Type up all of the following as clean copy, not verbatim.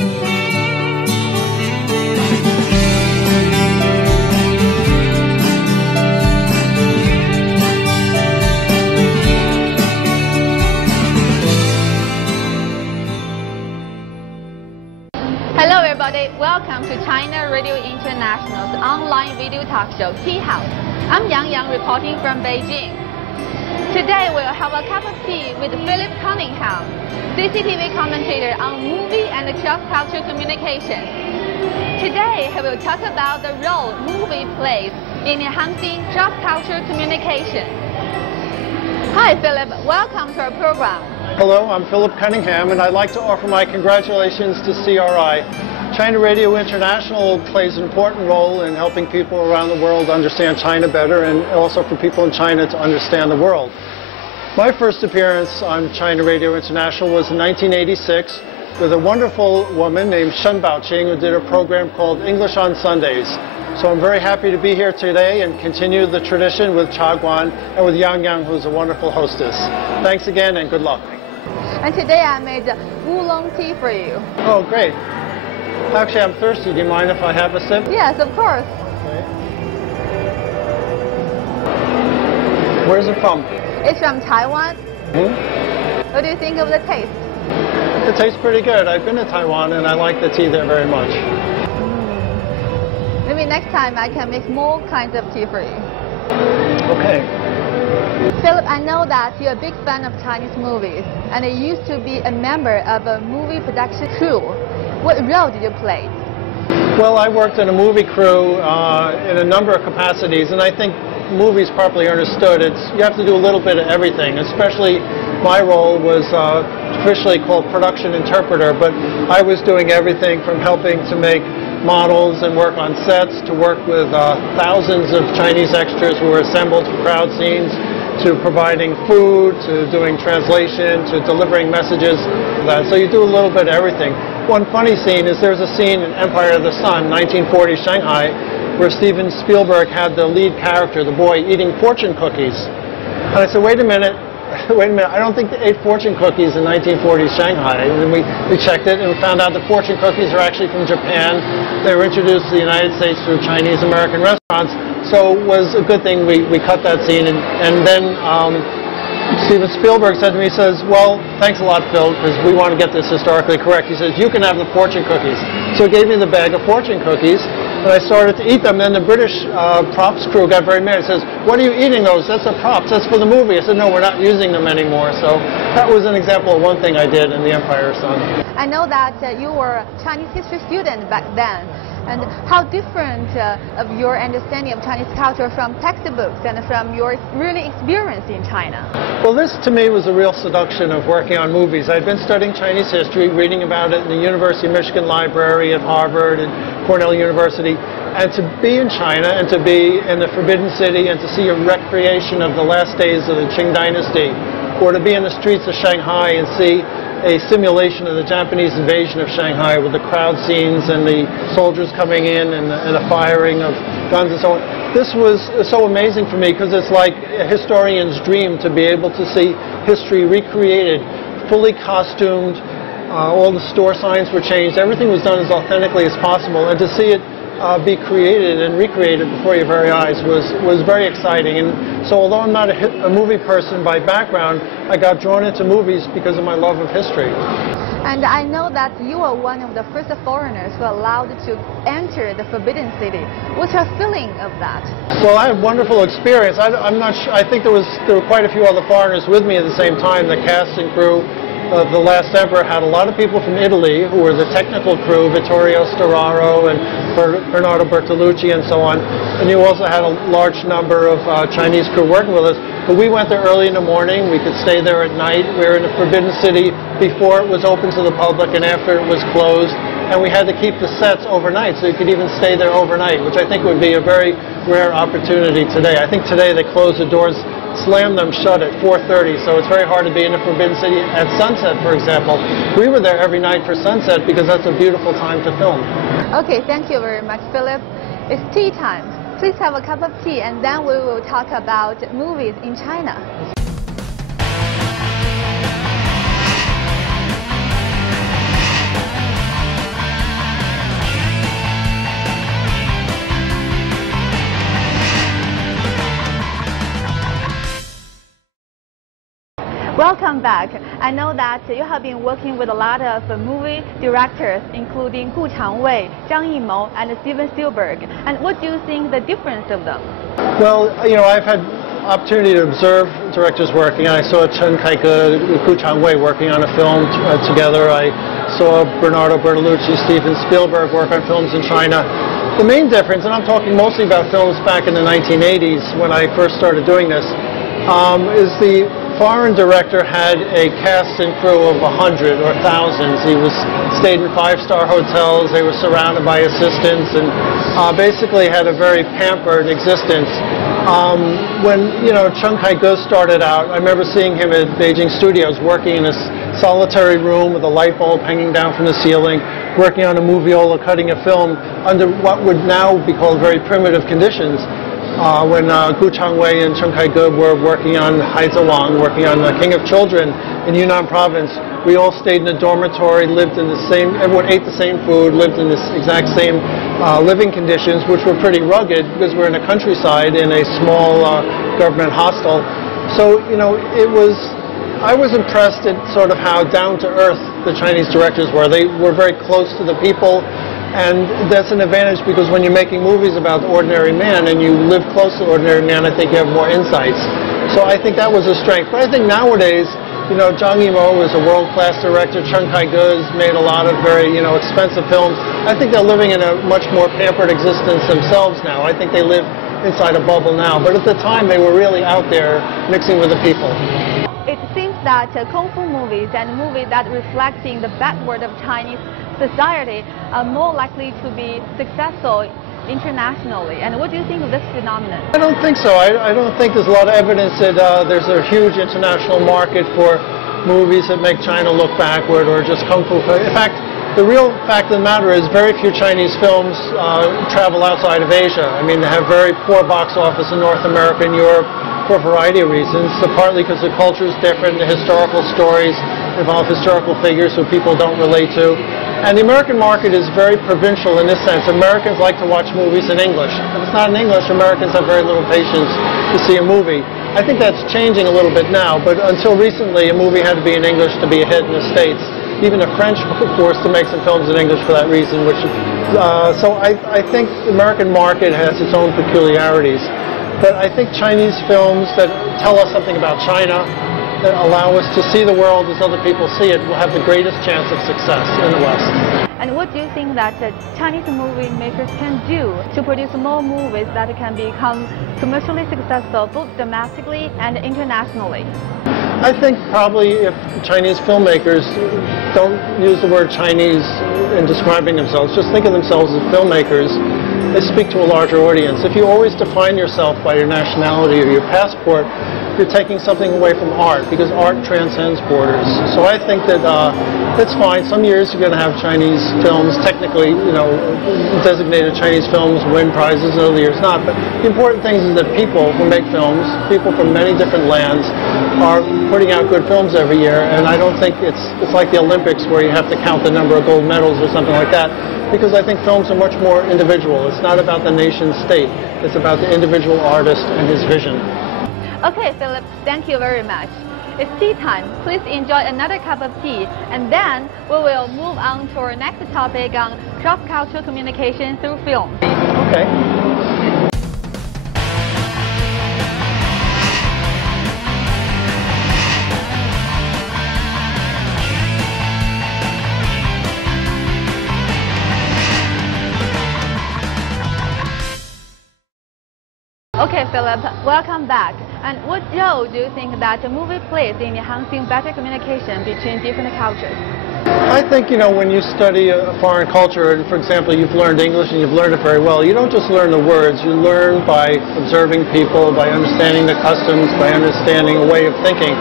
Hello everybody, welcome to China Radio International's online video talk show, Tea House. I'm Yang reporting from Beijing. Today we'll have a cup of tea with Philip Cunningham, CCTV commentator on movie and cross-cultural communication. Today he will talk about the role movie plays in enhancing cross-cultural communication. Hi Philip, welcome to our program. Hello, I'm Philip Cunningham, and I'd like to offer my congratulations to CRI. China Radio International plays an important role in helping people around the world understand China better, and also for people in China to understand the world. My first appearance on China Radio International was in 1986 with a wonderful woman named Shen Baoqing, who did a program called English on Sundays. So I'm very happy to be here today and continue the tradition with Cha Guan and with Yang Yang, who's a wonderful hostess. Thanks again and good luck. And today I made oolong tea for you. Oh, great. Actually, I'm thirsty. Do you mind if I have a sip? Yes, of course. Okay. Where's it from? It's from Taiwan. Hmm? What do you think of the taste? It tastes pretty good. I've been to Taiwan and I like the tea there very much. Maybe next time I can make more kinds of tea for you. Okay. Philip, I know that you're a big fan of Chinese movies, and you used to be a member of a movie production crew. What role did you play? Well, I worked in a movie crew in a number of capacities, and I think movies properly understood, you have to do a little bit of everything. Especially my role was officially called production interpreter, but I was doing everything from helping to make models and work on sets, to work with thousands of Chinese extras who were assembled for crowd scenes, to providing food, to doing translation, to delivering messages. So you do a little bit of everything. One funny scene is there's a scene in Empire of the Sun, 1940 Shanghai, where Steven Spielberg had the lead character, the boy, eating fortune cookies. And I said, wait a minute, I don't think they ate fortune cookies in 1940 Shanghai. And we checked it and we found out the fortune cookies are actually from Japan. They were introduced to the United States through Chinese-American restaurants. So it was a good thing we cut that scene. And then Steven Spielberg said to me, he says, well, thanks a lot, Phil, because we want to get this historically correct. He says, you can have the fortune cookies. So he gave me the bag of fortune cookies. And I started to eat them, and the British props crew got very mad. He says, what are you eating those? That's the props. That's for the movie. I said, no, we're not using them anymore. So that was an example of one thing I did in the Empire of Sun. I know that you were a Chinese history student back then. And how different of your understanding of Chinese culture from textbooks and from your really experience in China? Well, this to me was a real seduction of working on movies. I'd been studying Chinese history, reading about it in the University of Michigan Library, at Harvard, and Cornell University. And to be in China and to be in the Forbidden City and to see a recreation of the last days of the Qing Dynasty, or to be in the streets of Shanghai and see a simulation of the Japanese invasion of Shanghai with the crowd scenes and the soldiers coming in and the firing of guns and so on. This was so amazing for me because it's like a historian's dream to be able to see history recreated, fully costumed. All the store signs were changed. Everything was done as authentically as possible, and to see it be created and recreated before your very eyes was very exciting. And so although I'm not a movie person by background, I got drawn into movies because of my love of history. And I know that you are one of the first foreigners who allowed to enter the Forbidden City. What's your feeling of that? Well, I had a wonderful experience. I'm not sure, I think there were quite a few other foreigners with me at the same time. The cast and crew of The Last Emperor had a lot of people from Italy who were the technical crew, Vittorio Storaro and Bernardo Bertolucci and so on. And you also had a large number of Chinese crew working with us. But we went there early in the morning. We could stay there at night. We were in the Forbidden City before it was open to the public and after it was closed. And we had to keep the sets overnight, so you could even stay there overnight, which I think would be a very rare opportunity today. I think today they close the doors, slam them shut at 4:30, so it's very hard to be in the Forbidden City at sunset, for example. We were there every night for sunset because that's a beautiful time to film. Okay, thank you very much, Philip. It's tea time. Please have a cup of tea, and then we will talk about movies in China. welcome back. I know that you have been working with a lot of movie directors, including Gu Changwei, Zhang Yimou, and Steven Spielberg. And what do you think the difference of them? Well, I've had opportunity to observe directors working. I saw Chen Kaige, Gu Changwei working on a film together. I saw Bernardo Bertolucci, Steven Spielberg work on films in China. The main difference, and I'm talking mostly about films back in the 1980s when I first started doing this, is the foreign director had a cast and crew of 100 or thousands. He stayed in 5-star hotels. They were surrounded by assistants and basically had a very pampered existence. When Chen Kaige started out, I remember seeing him at Beijing studios working in a solitary room with a light bulb hanging down from the ceiling, working on a moviola, cutting a film under what would now be called very primitive conditions. When Gu Changwei and Chen Kaige were working on Haizawang, working on The King of Children in Yunnan province, we all stayed in a dormitory, lived in the same, everyone ate the same food, lived in the exact same living conditions, which were pretty rugged because we're in a countryside in a small government hostel. So, I was impressed at sort of how down-to-earth the Chinese directors were. They were very close to the people. And that's an advantage because when you're making movies about the ordinary man and you live close to the ordinary man, I think you have more insights. So I think that was a strength. But I think nowadays, Zhang Yimou is a world-class director. Chen Kaige has made a lot of very, expensive films. I think they're living in a much more pampered existence themselves now. I think they live inside a bubble now. But at the time, they were really out there mixing with the people. It seems that kung fu movies and movies that reflecting the backward of Chinese society are more likely to be successful internationally. And what do you think of this phenomenon? I don't think so. I don't think there's a lot of evidence that there's a huge international market for movies that make China look backward or just kung fu. In fact, the real fact of the matter is very few Chinese films travel outside of Asia. I mean, they have very poor box office in North America and Europe for a variety of reasons. So partly because the culture is different, the historical stories involve historical figures who people don't relate to. And the American market is very provincial in this sense. Americans like to watch movies in English. If it's not in English, Americans have very little patience to see a movie. I think that's changing a little bit now, but until recently, a movie had to be in English to be a hit in the States. Even the French were forced to make some films in English for that reason. So I think the American market has its own peculiarities. But I think Chinese films that tell us something about China, that allow us to see the world as other people see it, will have the greatest chance of success in the West. And what do you think that Chinese movie makers can do to produce more movies that can become commercially successful both domestically and internationally? I think probably if Chinese filmmakers don't use the word Chinese in describing themselves, just think of themselves as filmmakers, they speak to a larger audience. If you always define yourself by your nationality or your passport, you're taking something away from art because art transcends borders. So I think that it's fine. Some years you're going to have Chinese films, technically, designated Chinese films win prizes, and other years not. But the important thing is that people who make films, people from many different lands, are putting out good films every year. And I don't think it's like the Olympics where you have to count the number of gold medals or something like that. Because I think films are much more individual. It's not about the nation state. It's about the individual artist and his vision. Okay, Philip, thank you very much. It's tea time. Please enjoy another cup of tea, and then we will move on to our next topic on cross-cultural communication through film. Okay. Okay, Philip, welcome back. And what role do you think that a movie plays in enhancing better communication between different cultures? I think, when you study a foreign culture, and for example, you've learned English and you've learned it very well, you don't just learn the words, you learn by observing people, by understanding the customs, by understanding a way of thinking.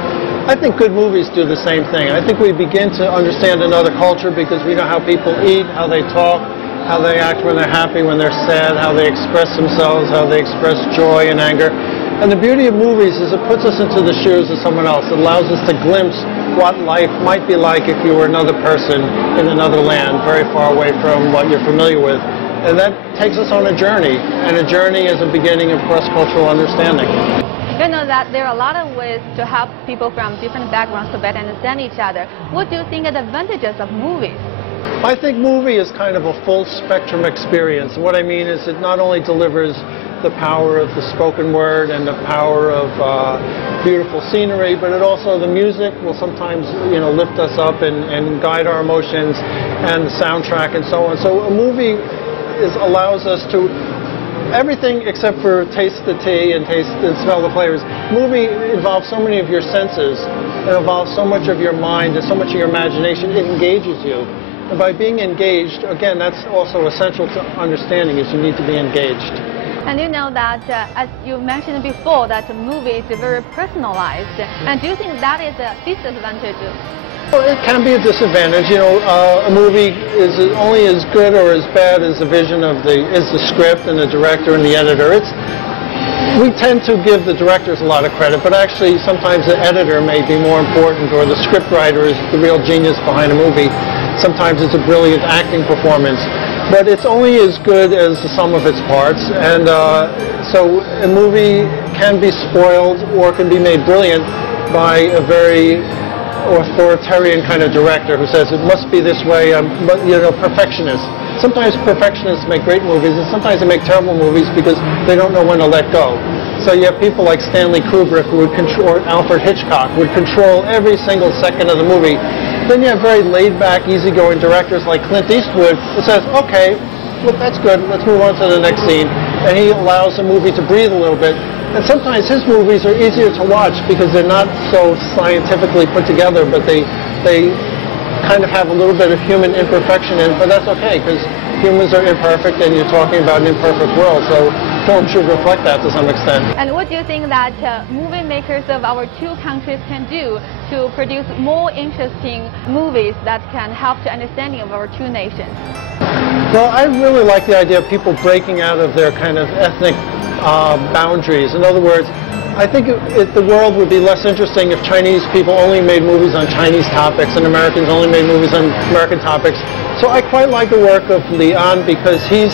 I think good movies do the same thing. I think we begin to understand another culture because we know how people eat, how they talk, how they act when they're happy, when they're sad, how they express themselves, how they express joy and anger. And the beauty of movies is it puts us into the shoes of someone else. It allows us to glimpse what life might be like if you were another person in another land, very far away from what you're familiar with. And that takes us on a journey, and a journey is a beginning of cross-cultural understanding. You know that there are a lot of ways to help people from different backgrounds to better understand each other. What do you think are the advantages of movies? I think movie is kind of a full spectrum experience. What I mean is it not only delivers the power of the spoken word and the power of beautiful scenery, but it also, the music will sometimes, lift us up and guide our emotions, and the soundtrack and so on. So a movie allows us to everything except for taste the tea and taste and smell the flavors. Movie involves so many of your senses. It involves so much of your mind and so much of your imagination. It engages you. And by being engaged, again, that's also essential to understanding, is you need to be engaged. And you know that, as you mentioned before, that the movie is very personalized. And do you think that is a disadvantage? Well, it can be a disadvantage. A movie is only as good or as bad as the vision of the script and the director and the editor. We tend to give the directors a lot of credit, but actually sometimes the editor may be more important, or the scriptwriter is the real genius behind a movie. Sometimes it's a brilliant acting performance. But it's only as good as the sum of its parts, and so a movie can be spoiled or can be made brilliant by a very authoritarian kind of director who says it must be this way, but perfectionist. Sometimes perfectionists make great movies, and sometimes they make terrible movies because they don't know when to let go. So you have people like Stanley Kubrick, who would control, Alfred Hitchcock, would control every single second of the movie. Then you have very laid-back, easygoing directors like Clint Eastwood, who says, okay, well, that's good, let's move on to the next scene. And he allows the movie to breathe a little bit. And sometimes his movies are easier to watch because they're not so scientifically put together, but they kind of have a little bit of human imperfection in it, but that's okay, because humans are imperfect and you're talking about an imperfect world, so film should reflect that to some extent. And what do you think that movie makers of our two countries can do to produce more interesting movies that can help the understanding of our two nations? Well, I really like the idea of people breaking out of their kind of ethnic boundaries. In other words, I think the world would be less interesting if Chinese people only made movies on Chinese topics and Americans only made movies on American topics. So I quite like the work of Lian, because he's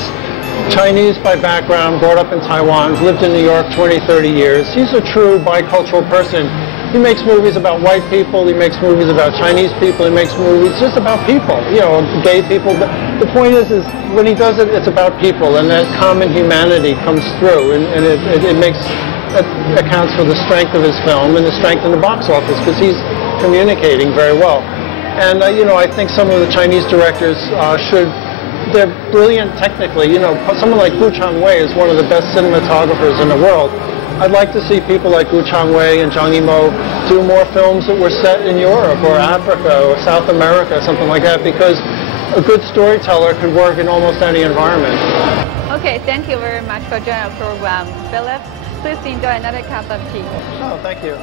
Chinese by background, brought up in Taiwan, lived in New York 20, 30 years. He's a true bicultural person. He makes movies about white people, he makes movies about Chinese people, he makes movies just about people, gay people. But the point is when he does it, it's about people, and that common humanity comes through, and it accounts for the strength of his film and the strength in the box office, because he's communicating very well. And I think some of the Chinese directors they're brilliant technically. Someone like Gu Changwei is one of the best cinematographers in the world. I'd like to see people like Gu Changwei and Zhang Yimou do more films that were set in Europe or Africa or South America, something like that, because a good storyteller could work in almost any environment. Okay, thank you very much for joining our program, Philip. Please enjoy another cup of tea. Oh, thank you.